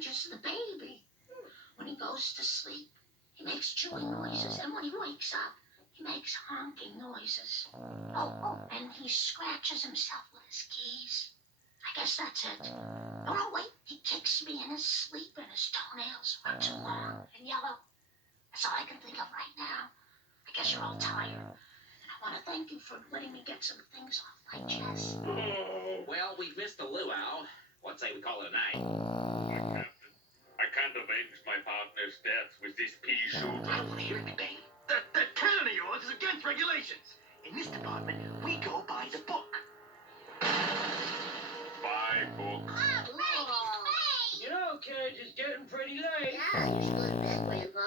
changes the baby. When he goes to sleep, he makes chewing noises, and when he wakes up, he makes honking noises. And he scratches himself with his keys. I guess that's it. Oh, no, wait. He kicks me in his sleep, and his toenails are too long and yellow. That's all I can think of right now. I guess you're all tired. And I want to thank you for letting me get some things off my chest. Well, we've missed the luau. What say we call it a night? Captain, I can't avenge my partner's death with this pea shooter. I want to hear me, baby. That town of yours is against regulations. In this department, we go by the book. By book. Oh, You know, kids, it's getting pretty late. yeah, you're supposed to bed, Grandpa.